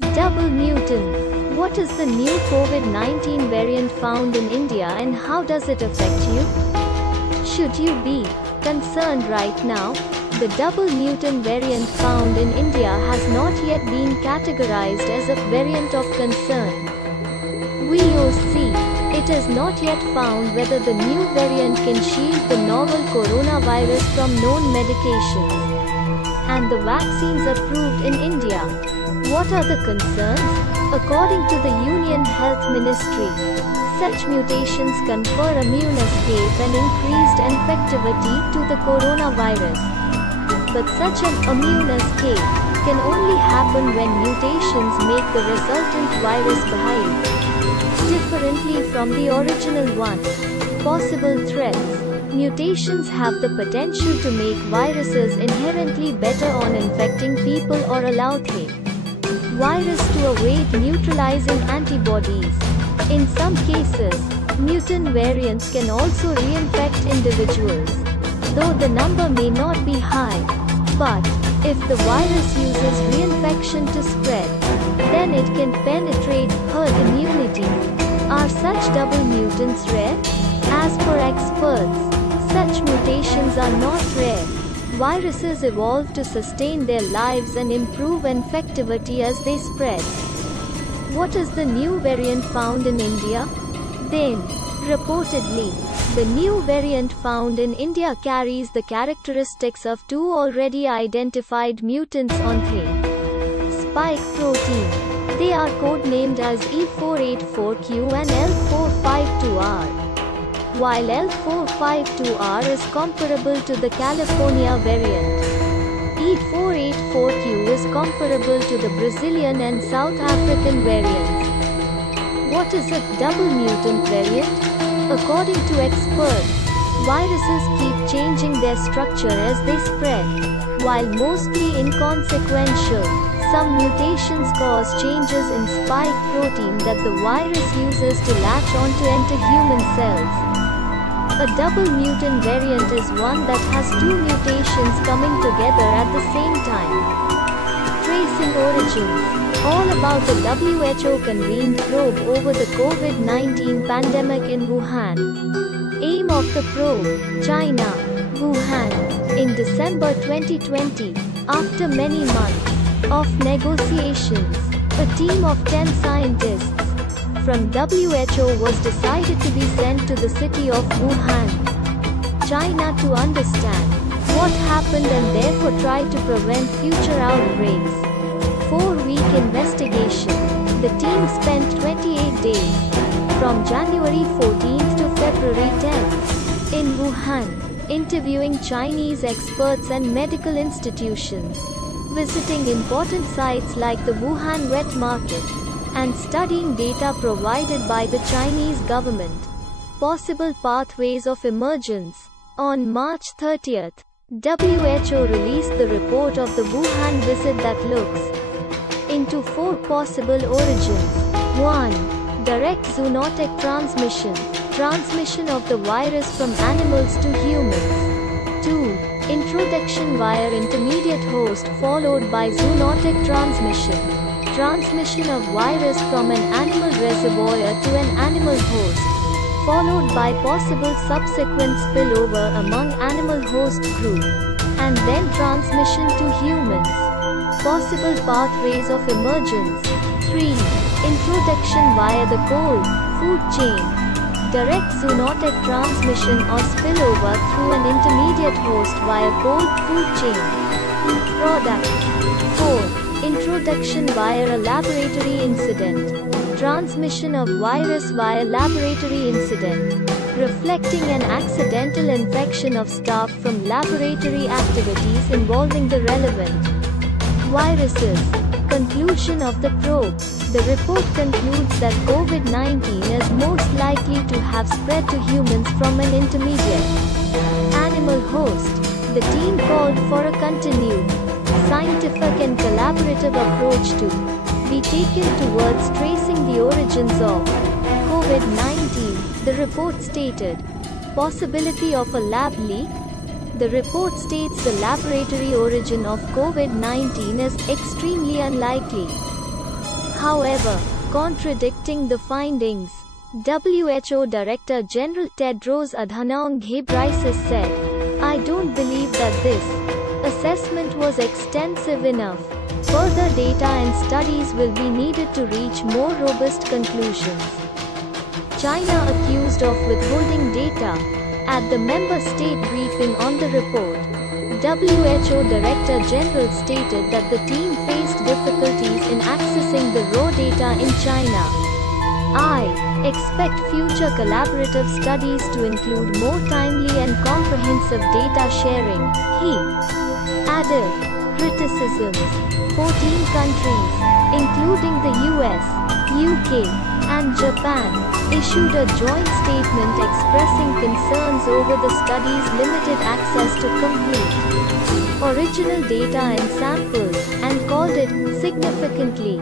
Double mutant. What is the new COVID-19 variant found in India and how does it affect you? Should you be concerned right now? The double mutant variant found in India has not yet been categorized as a variant of concern. It is not yet found whether the new variant can shield the novel coronavirus from known medications and the vaccines approved in India. What are the concerns? According to the Union Health Ministry, such mutations confer immune escape and increased infectivity to the coronavirus. But such an immune escape can only happen when mutations make the resultant virus behave differently from the original one. Possible threats. Mutations have the potential to make viruses inherently better on infecting people or allow the virus to evade neutralizing antibodies. In some cases, mutant variants can also reinfect individuals, though the number may not be high. But if the virus uses reinfection to spread, then it can penetrate herd immunity. Are such double mutants rare? As per experts, such mutations are not rare. Viruses evolve to sustain their lives and improve infectivity as they spread. What is the new variant found in India? Then, reportedly, the new variant found in India carries the characteristics of two already identified mutants on the spike protein. They are codenamed as E484Q and L452R. While L452R is comparable to the California variant, E484Q is comparable to the Brazilian and South African variants. What is a double mutant variant? According to experts, viruses keep changing their structure as they spread. While mostly inconsequential, some mutations cause changes in spike protein that the virus uses to latch on to enter human cells. A double mutant variant is one that has two mutations coming together at the same time. Tracing origins. All about the WHO-convened probe over the COVID-19 pandemic in Wuhan. Aim of the probe, China, Wuhan. In December 2020, after many months of negotiations, a team of 10 scientists from WHO was decided to be sent to the city of Wuhan, China to understand what happened and therefore try to prevent future outbreaks. 4-week investigation. The team spent 28 days, from January 14th to February 10th, in Wuhan, interviewing Chinese experts and medical institutions, visiting important sites like the Wuhan wet market, and studying data provided by the Chinese government. Possible pathways of emergence. On March 30th, WHO released the report of the Wuhan visit that looks into 4 possible origins. 1. Direct zoonotic transmission. Transmission of the virus from animals to humans. 2. Introduction via intermediate host followed by zoonotic transmission. Transmission of virus from an animal reservoir to an animal host, followed by possible subsequent spillover among animal host group, and then transmission to humans. Possible pathways of emergence. 3. Introduction via the cold food chain. Direct zoonotic transmission or spillover through an intermediate host via cold food chain. Product. 4. Introduction via a laboratory incident. Transmission of virus via laboratory incident, reflecting an accidental infection of staff from laboratory activities involving the relevant viruses. Conclusion of the probe. The report concludes that COVID-19 is most likely to have spread to humans from an intermediate animal host. The team called for a continued scientific and collaborative approach to be taken towards tracing the origins of COVID-19, the report stated. Possibility of a lab leak. The report states the laboratory origin of COVID-19 is extremely unlikely. However, contradicting the findings, WHO Director General Tedros Adhanom Ghebreyesus said, "I don't believe that this assessment was extensive enough. Further data and studies will be needed to reach more robust conclusions." China accused of withholding data. At the member state briefing on the report, WHO Director General stated that the team faced difficulties in accessing the raw data in China. "I expect future collaborative studies to include more timely and comprehensive data sharing," he added. Criticisms. 14 countries, including the US, UK, and Japan, issued a joint statement expressing concerns over the study's limited access to complete original data and samples, and called it significantly